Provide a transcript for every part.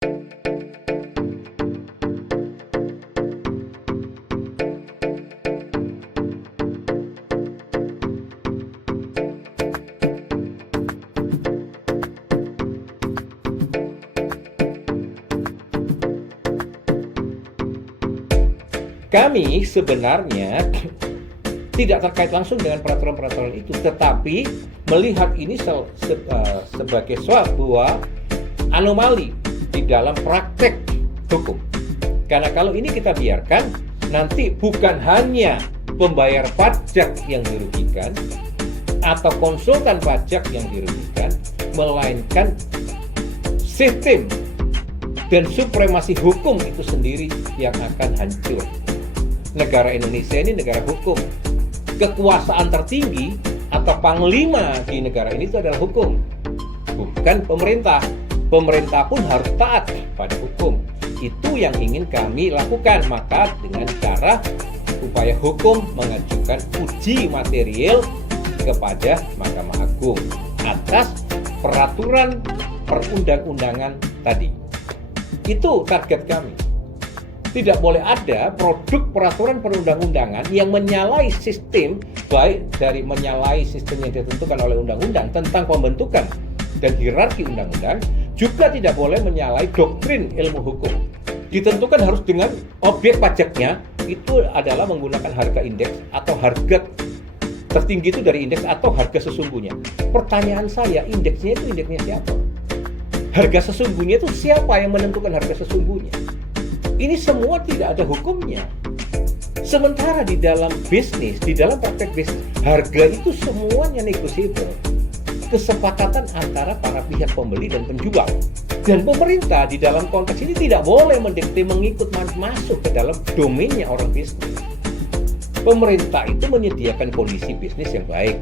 Kami sebenarnya tidak terkait langsung dengan peraturan-peraturan itu, tetapi melihat ini sebagai sebuah anomali di dalam praktek hukum. Karena kalau ini kita biarkan, nanti bukan hanya pembayar pajak yang dirugikan atau konsultan pajak yang dirugikan, melainkan sistem dan supremasi hukum itu sendiri yang akan hancur. Negara Indonesia ini negara hukum. Kekuasaan tertinggi atau panglima di negara ini itu adalah hukum, bukan pemerintah. Pemerintah pun harus taat pada hukum. Itu yang ingin kami lakukan. Maka dengan cara upaya hukum mengajukan uji material kepada Mahkamah Agung atas peraturan perundang-undangan tadi. Itu target kami. Tidak boleh ada produk peraturan perundang-undangan yang menyalahi sistem, baik dari menyalahi sistem yang ditentukan oleh undang-undang tentang pembentukan dan hierarki undang-undang, juga tidak boleh menyalahi doktrin ilmu hukum. Ditentukan harus dengan objek pajaknya itu adalah menggunakan harga indeks atau harga tertinggi itu dari indeks atau harga sesungguhnya. Pertanyaan saya, indeksnya itu indeksnya siapa? Harga sesungguhnya itu siapa yang menentukan harga sesungguhnya? Ini semua tidak ada hukumnya. Sementara di dalam bisnis, di dalam praktek bisnis, harga itu semuanya negotiable. Kesepakatan antara para pihak pembeli dan penjual. Dan pemerintah di dalam konteks ini tidak boleh mendikte mengikut masuk ke dalam domainnya orang bisnis. Pemerintah itu menyediakan kondisi bisnis yang baik,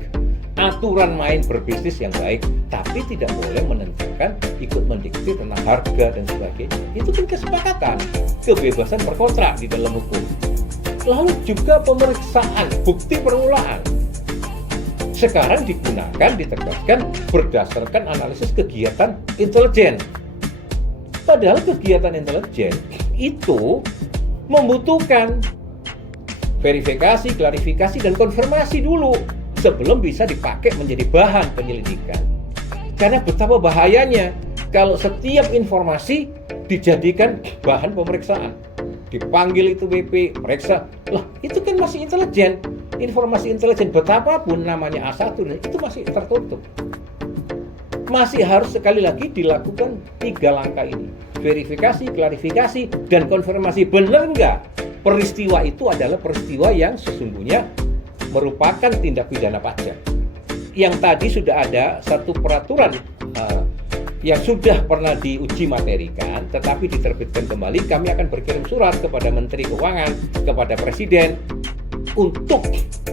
aturan main berbisnis yang baik, tapi tidak boleh menentukan ikut mendikte tentang harga dan sebagainya. Itu kan kesepakatan, kebebasan berkontrak di dalam hukum. Lalu juga pemeriksaan bukti permulaan sekarang digunakan, ditegaskan berdasarkan analisis kegiatan intelijen. Padahal kegiatan intelijen itu membutuhkan verifikasi, klarifikasi, dan konfirmasi dulu sebelum bisa dipakai menjadi bahan penyelidikan. Karena betapa bahayanya kalau setiap informasi dijadikan bahan pemeriksaan. Dipanggil itu BP, periksa. Lah, itu kan masih intelijen. Informasi intelijen betapapun namanya A1 itu masih tertutup. Masih harus sekali lagi dilakukan 3 langkah ini. Verifikasi, klarifikasi, dan konfirmasi. Benar nggak peristiwa itu adalah peristiwa yang sesungguhnya merupakan tindak pidana pajak. Yang tadi sudah ada satu peraturan yang sudah pernah diuji materikan, tetapi diterbitkan kembali. Kami akan berkirim surat kepada Menteri Keuangan, kepada Presiden untuk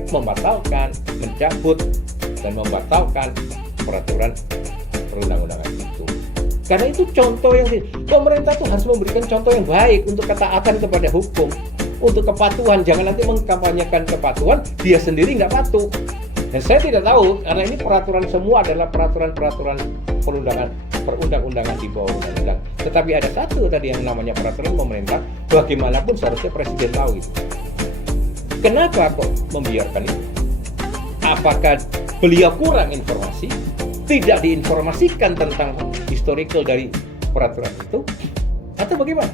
membatalkan, mencabut, dan membatalkan peraturan perundang-undangan itu. Karena itu contoh yang pemerintah itu harus memberikan contoh yang baik untuk ketaatan kepada hukum, untuk kepatuhan. Jangan nanti mengkampanyekan kepatuhan, dia sendiri nggak patuh. Dan saya tidak tahu, karena ini peraturan semua adalah peraturan-peraturan perundang-undangan di bawah undang-undang. Tetapi ada satu tadi yang namanya peraturan pemerintah, bagaimanapun seharusnya Presiden tahu itu. Kenapa kok membiarkan itu? Apakah beliau kurang informasi? Tidak diinformasikan tentang historical dari peraturan itu? Atau bagaimana?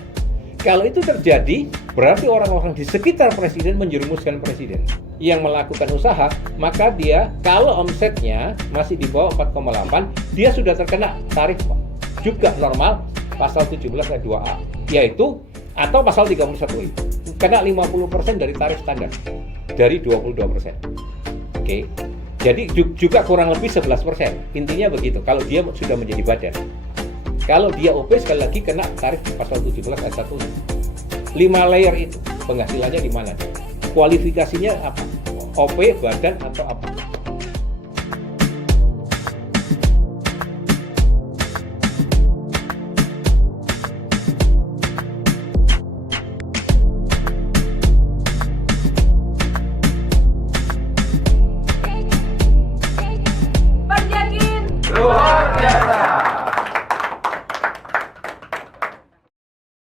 Kalau itu terjadi, berarti orang-orang di sekitar Presiden menjerumuskan Presiden. Yang melakukan usaha, maka dia kalau omsetnya masih di bawah 4,8, dia sudah terkena tarif juga normal pasal 17 ayat 2A, yaitu atau pasal 31I. Kena 50% dari tarif standar dari 22%. Oke. Jadi juga kurang lebih 11%. Intinya begitu. Kalau dia sudah menjadi badan. Kalau dia OP sekali lagi kena tarif pasal 17 ayat 1. 5 layer itu penghasilannya di mana? Kualifikasinya apa? OP, badan atau apa?